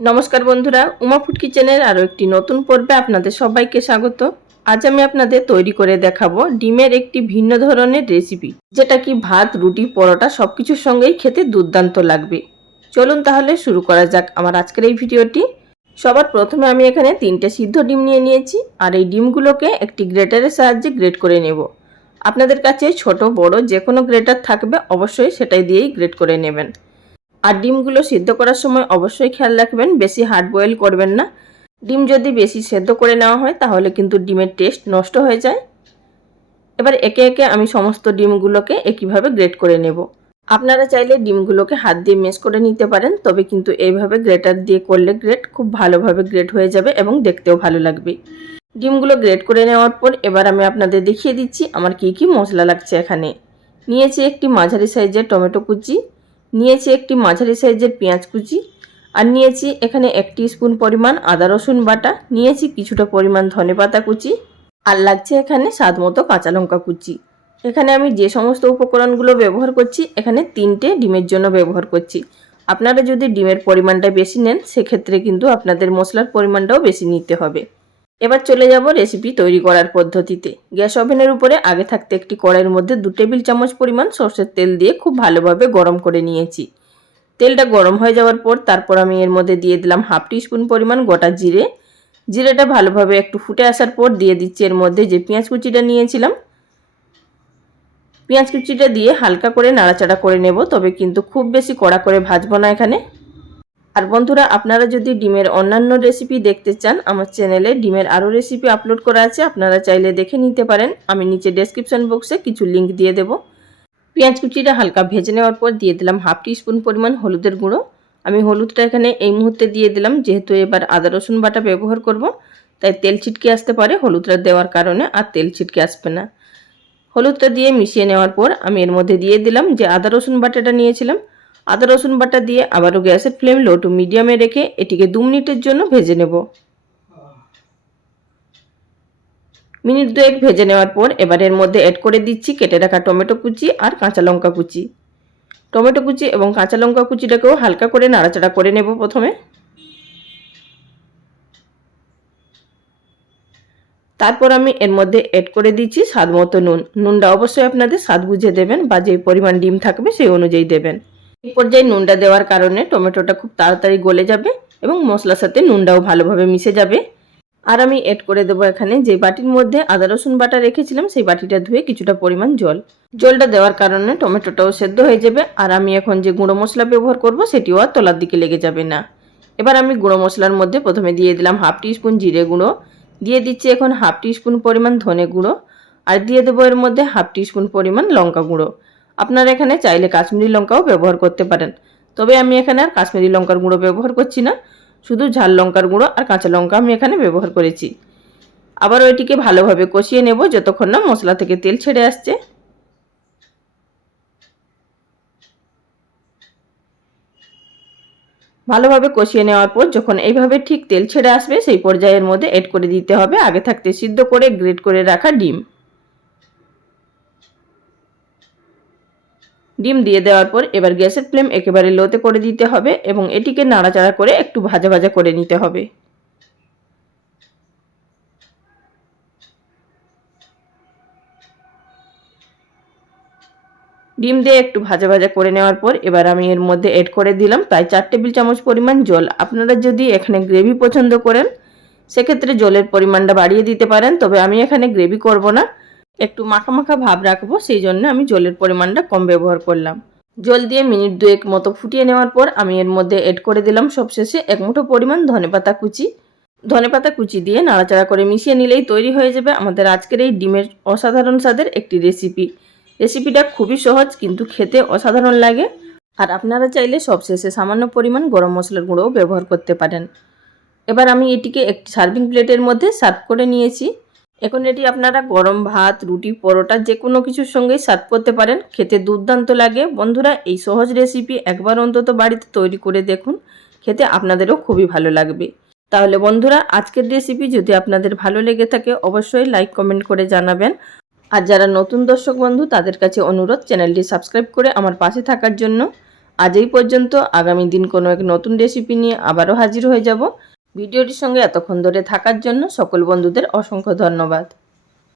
নমস্কার বন্ধুরা, উমা ফুড কিচেনের আরও একটি নতুন পর্বে আপনাদের সবাইকে স্বাগত। আজ আমি আপনাদের তৈরি করে দেখাবো ডিমের একটি ভিন্ন ধরনের রেসিপি, যেটা কি ভাত, রুটি, পরোটা সব কিছুর সঙ্গেই খেতে দুর্দান্ত লাগবে। চলুন তাহলে শুরু করা যাক আমার আজকের এই ভিডিওটি। সবার প্রথমে আমি এখানে তিনটে সিদ্ধ ডিম নিয়ে নিয়েছি, আর এই ডিমগুলোকে একটি গ্রেটারের সাহায্যে গ্রেট করে নেব। আপনাদের কাছে ছোট, বড় যে কোনো গ্রেটার থাকবে, অবশ্যই সেটাই দিয়েই গ্রেট করে নেবেন। আর ডিমগুলো সিদ্ধ করার সময় অবশ্যই খেয়াল রাখবেন, বেশি হার্ড বয়েল করবেন না। ডিম যদি বেশি সেদ্ধ করে নেওয়া হয়, তাহলে কিন্তু ডিমের টেস্ট নষ্ট হয়ে যায়। এবার একে একে আমি সমস্ত ডিমগুলোকে একইভাবে গ্রেট করে নেব। আপনারা চাইলে ডিমগুলোকে হাত দিয়ে মেশ করে নিতে পারেন, তবে কিন্তু এইভাবে গ্রেটার দিয়ে করলে গ্রেট খুব ভালোভাবে গ্রেট হয়ে যাবে এবং দেখতেও ভালো লাগবে। ডিমগুলো গ্রেট করে নেওয়ার পর এবার আমি আপনাদের দেখিয়ে দিচ্ছি আমার কী কী মশলা লাগছে এখানে। নিয়েছি একটি মাঝারি সাইজের টমেটো কুচি। নিয়েছি একটি মাঝারি সাইজের পেঁয়াজ কুচি আর নিয়েছি এখানে এক স্পুন পরিমাণ আদা রসুন বাটা, নিয়েছি কিছুটা পরিমাণ ধনেপাতা কুচি আর লাগছে এখানে স্বাদ মতো কাঁচা লঙ্কা কুচি। এখানে আমি যে সমস্ত উপকরণগুলো ব্যবহার করছি, এখানে তিনটে ডিমের জন্য ব্যবহার করছি। আপনারা যদি ডিমের পরিমাণটা বেশি নেন, সেক্ষেত্রে কিন্তু আপনাদের মশলার পরিমাণটাও বেশি নিতে হবে। এবার চলে যাব রেসিপি তৈরি করার পদ্ধতিতে। গ্যাস ওভেনের উপরে আগে থাকতে একটি কড়াইয়ের মধ্যে দু টেবিল চামচ পরিমাণ সর্ষের তেল দিয়ে খুব ভালোভাবে গরম করে নিয়েছি। তেলটা গরম হয়ে যাওয়ার পর তারপর আমি এর মধ্যে দিয়ে দিলাম হাফ স্পুন পরিমাণ গোটা জিরে। জিরেটা ভালোভাবে একটু ফুটে আসার পর দিয়ে দিচ্ছি এর মধ্যে যে পেঁয়াজ কুচিটা নিয়েছিলাম। পেঁয়াজ কুচিটা দিয়ে হালকা করে নাড়াচাড়া করে নেব, তবে কিন্তু খুব বেশি কড়া করে ভাজবো না এখানে। আর বন্ধুরা, আপনারা যদি ডিমের অন্যান্য রেসিপি দেখতে চান, আমার চ্যানেলে ডিমের আরও রেসিপি আপলোড করা আছে, আপনারা চাইলে দেখে নিতে পারেন। আমি নিচে ডেসক্রিপশন বক্সে কিছু লিঙ্ক দিয়ে দেবো। পেঁয়াজ কুচিটা হালকা ভেজে নেওয়ার পর দিয়ে দিলাম হাফ স্পুন পরিমাণ হলুদের গুঁড়ো। আমি হলুদটা এখানে এই মুহূর্তে দিয়ে দিলাম, যেহেতু এবার আদা, রসুন বাটা ব্যবহার করব। তাই তেল ছিটকে আসতে পারে হলুদটা দেওয়ার কারণে, আর তেল ছিটকে আসবে না। হলুদটা দিয়ে মিশিয়ে নেওয়ার পর আমি এর মধ্যে দিয়ে দিলাম যে আদা, রসুন বাটাটা নিয়েছিলাম। আদা, রসুন বাটা দিয়ে আবারও গ্যাসের ফ্লেম লো টু মিডিয়ামে রেখে এটিকে দু মিনিটের জন্য ভেজে নেব। মিনিট দুয়েক ভেজে নেওয়ার পর এবার এর মধ্যে অ্যাড করে দিচ্ছি কেটে রাখা টমেটো কুচি আর কাঁচা লঙ্কা কুচি। টমেটো কুচি এবং কাঁচা লঙ্কা কুচিটাকেও হালকা করে নাড়াচাড়া করে নেব প্রথমে। তারপর আমি এর মধ্যে অ্যাড করে দিচ্ছি স্বাদ মতো নুন। নুনটা অবশ্যই আপনাদের স্বাদ বুঝে দেবেন বা যে পরিমাণ ডিম থাকবে সেই অনুযায়ী দেবেন। এই পর্যায়ে নুনটা দেওয়ার কারণে টমেটোটা খুব তাড়াতাড়ি গলে যাবে এবং মশলার সাথে নুনটাও ভালোভাবে মিশে যাবে। আর আমি এড করে দেবো এখানে যে বাটির মধ্যে আদা, রসুন বাটা রেখেছিলাম, সেই বাটিটা ধুয়ে কিছুটা পরিমাণ জল। জলটা দেওয়ার কারণে টমেটোটাও সেদ্ধ হয়ে যাবে। আর আমি এখন যে গুঁড়ো মশলা ব্যবহার করব, সেটিও আর তলার দিকে লেগে যাবে না। এবার আমি গুঁড়ো মশলার মধ্যে প্রথমে দিয়ে দিলাম হাফ স্পুন জিরে গুঁড়ো। দিয়ে দিচ্ছি এখন হাফ স্পুন পরিমাণ ধনে গুঁড়ো। আর দিয়ে দেবো এর মধ্যে হাফ স্পুন পরিমাণ লঙ্কা গুঁড়ো। আপনারা এখানে চাইলে কাশ্মীরি লঙ্কাও ব্যবহার করতে পারেন। তবে আমি এখানে আর কাশ্মীরি লঙ্কার গুঁড়ো ব্যবহার করছি না। শুধু ঝাল লঙ্কার গুঁড়ো আর কাঁচা লঙ্কা আমি এখানে ব্যবহার করেছি। আবার ওইটিকে ভালোভাবে কষিয়ে নেব যতক্ষণ না মশলা থেকে তেল ছেড়ে আসছে। ভালোভাবে কষিয়ে নেওয়ার পর যখন এইভাবে ঠিক তেল ছেড়ে আসবে, সেই পর্যায়ের মধ্যে এড করে দিতে হবে। আগে থাকতে সিদ্ধ করে গ্রেট করে রাখা ডিম। ডিম দিয়ে দেওয়ার পর এবার গ্যাসের ফ্লেম একেবারে লোতে করে দিতে হবে এবং এটিকে নাড়াচাড়া করে একটু ভাজা ভাজা করে নিতে হবে। ডিম দিয়ে একটু ভাজা ভাজা করে নেওয়ার পর এবার আমি এর মধ্যে এড করে দিলাম প্রায় চার টেবিল চামচ পরিমাণ জল। আপনারা যদি এখানে গ্রেভি পছন্দ করেন, সেক্ষেত্রে জলের পরিমাণটা বাড়িয়ে দিতে পারেন, তবে আমি এখানে গ্রেভি করব না। একটু মাখা মাখা ভাব রাখব, সেই জন্য আমি জলের পরিমাণটা কম ব্যবহার করলাম। জল দিয়ে মিনিট দুয়েক মতো ফুটিয়ে নেওয়ার পর আমি এর মধ্যে এড করে দিলাম সবশেষে এক মুঠো পরিমাণ ধনেপাতা কুচি। ধনেপাতা কুচি দিয়ে নাড়াচাড়া করে মিশিয়ে নিলেই তৈরি হয়ে যাবে আমাদের আজকের এই ডিমের অসাধারণ স্বাদের একটি রেসিপি রেসিপিটা খুবই সহজ, কিন্তু খেতে অসাধারণ লাগে। আর আপনারা চাইলে সবশেষে সামান্য পরিমাণ গরম মশলার গুঁড়োও ব্যবহার করতে পারেন। এবার আমি এটিকে একটি সার্ভিং প্লেটের মধ্যে সার্ভ করে নিয়েছি। এখন এটি আপনারা গরম ভাত, রুটি, পরোটা যে কোনো কিছুর সঙ্গেই সার্ভ করতে পারেন। খেতে দুর্দান্ত লাগে। বন্ধুরা, এই সহজ রেসিপি একবার অন্তত বাড়িতে তৈরি করে দেখুন। খেতে আপনাদেরও খুবই ভালো লাগবে। তাহলে বন্ধুরা, আজকের রেসিপি যদি আপনাদের ভালো লেগে থাকে, অবশ্যই লাইক কমেন্ট করে জানাবেন। আর যারা নতুন দর্শক বন্ধু, তাদের কাছে অনুরোধ চ্যানেলটি সাবস্ক্রাইব করে আমার পাশে থাকার জন্য। আজ এই পর্যন্ত আগামী দিন কোনো এক নতুন রেসিপি নিয়ে আবারও হাজির হয়ে যাব। ভিডিওটির সঙ্গে এতক্ষণ ধরে থাকার জন্য সকল বন্ধুদের অসংখ্য ধন্যবাদ।